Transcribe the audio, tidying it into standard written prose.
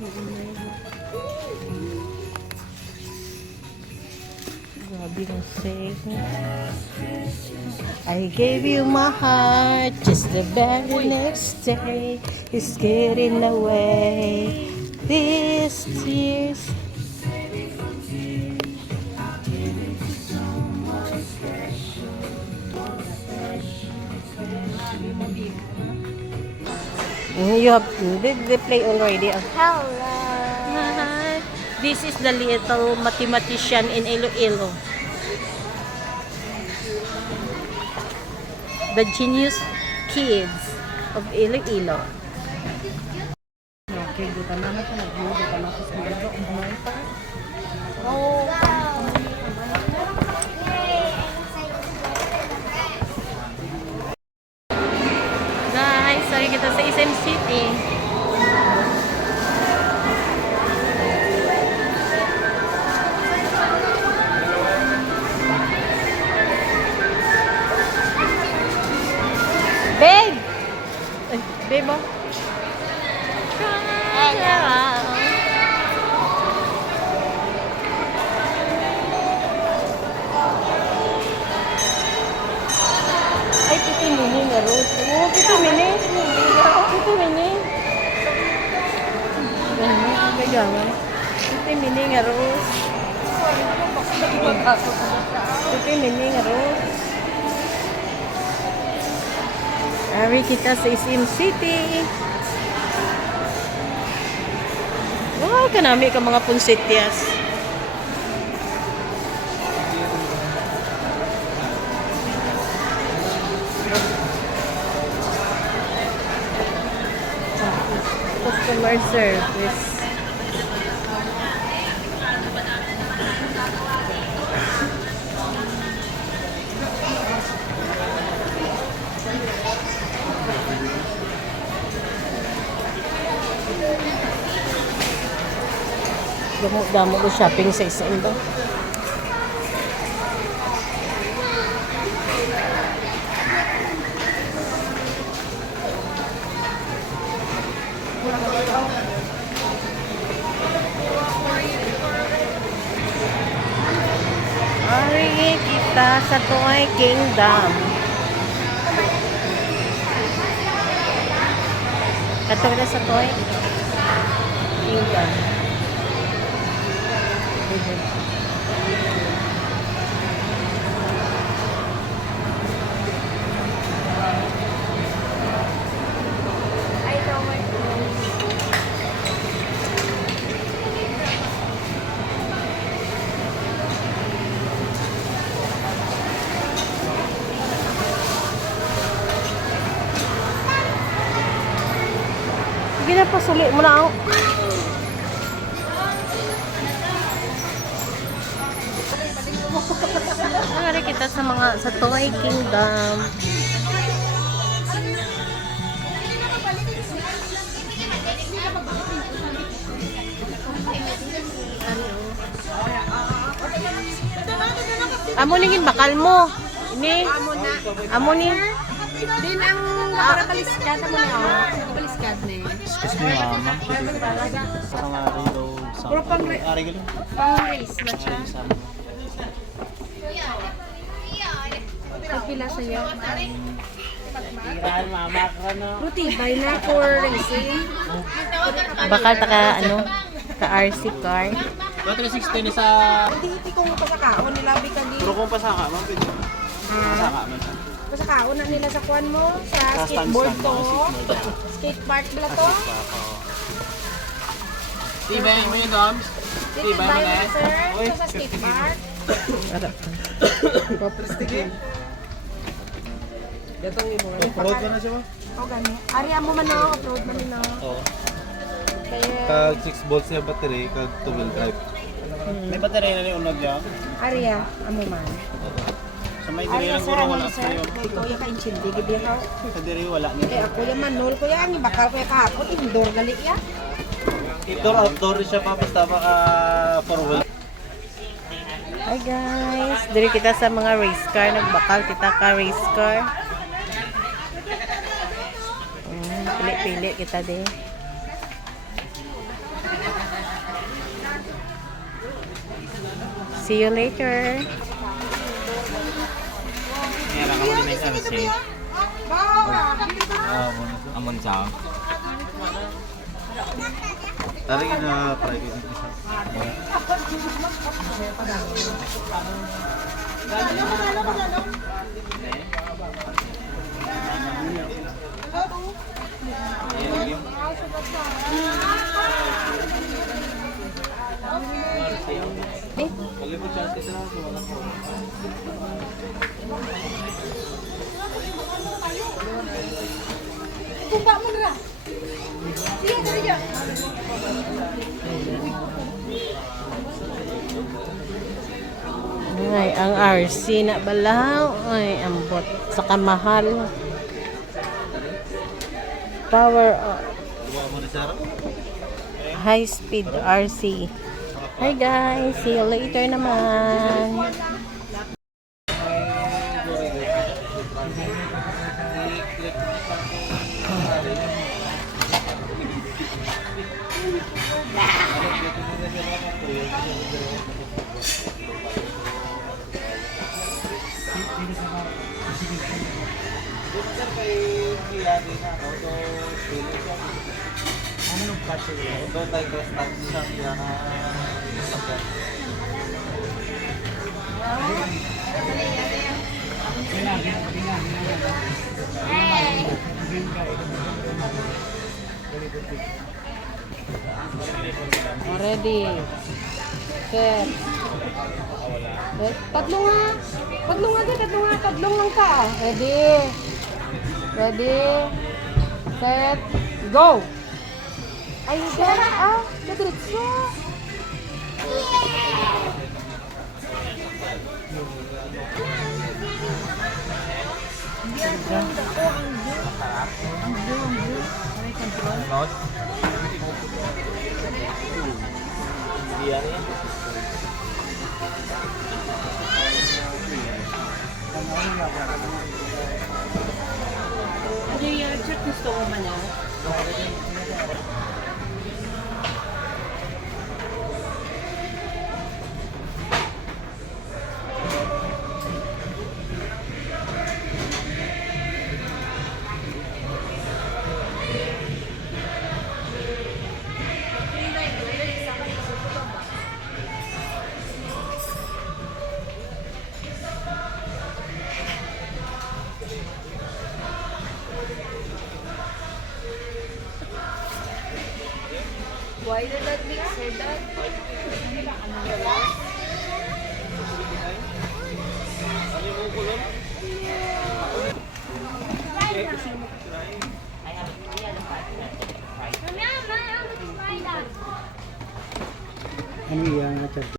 Grabe ng sing. I gave you my heart just the very next day. It's getting away. These tears. You have they play already. Hello. This is the little mathematician in Iloilo. The genius kids of Iloilo. Okay, buta na ito. Buta na ito sa mga oh. Guys, sorry kita sa SM City. Babe! Ay, babe mo? Ay, piti mini na rose. Oh, piti mini. Piti mini. Gagawa. Piti mini nga rose. Piti mini nga rose. Ari kita sa SM City. Wow, kanami ka mga punsityas. Customer service. Damo ko shopping sa isang ba? Ari kita sa Toy Kingdom. Katulad sa Toy Kingdom. Sige na, pasuli mo na ako. Nangyari kita sa mga sa Toy Kingdom. Amo ningin bakal mo. Ini. Amo ni. Din ang nakapaliskat mo na. Nakapaliskat na eh. Excuse me, ma'am. Parang rito sa... Puro pang-race na siya. Pagpila sa'yo. Tirahan, mama ka na. Rutibay na for racing. Bakal taka ano? Ka RC car. 360 ni sa... Hindi kong pasakaon nila bikali. Pero kung pasaka, ma'am, pwede. Pasaka, ma'am. Pasakaon na nila sa kuan mo sa skateboard to. Skate park bala to. Tibay mo yung doms? Tibay mo na Sir, ito sa skate park. Off-road ka na siya ba? O gani. Ari mo man na upload man na. Oo. Kaya Kag 6 volts yung battery, kag 2-wheel drive. May baterya na ni unod niya. ari amo man. Sa may Ari diri lang sir guro ano wala sir. sa'yo. Kay kuya ka inchindi gibi ha. Sa diri wala ni. Kay ako ya manol ko ya ang bakal ko ya kahapon indoor gali ya. Indoor, outdoor siya pa, basta maka 4-wheel. Hi guys, diri kita sa mga race car, nagbakal kita ka race car. Pili-pili kita din. See you later. Meron ka mo din sa kasi. Amon sa. Tari na try ko yung isa. Kalibot siya sa sana wala ko. Tumba mo na. Sige, dali dyan. Ay, ang RC na balaw. Ay, ambot sa kamahal. Power Tuwa mo ni Sarah? high speed RC. Hi guys, see you later naman. Ano nung patch yun? Ito tayo ko start siya kaya Ready. Set. Tatlong nga. Tatlong nga din, tatlong nga. Tatlong lang ka. Ready. Ready. Set. Go. Ay, gana. Ah, nadiretso. Ano yung check gusto ko man yan? Why did that mixer that? Ano yan?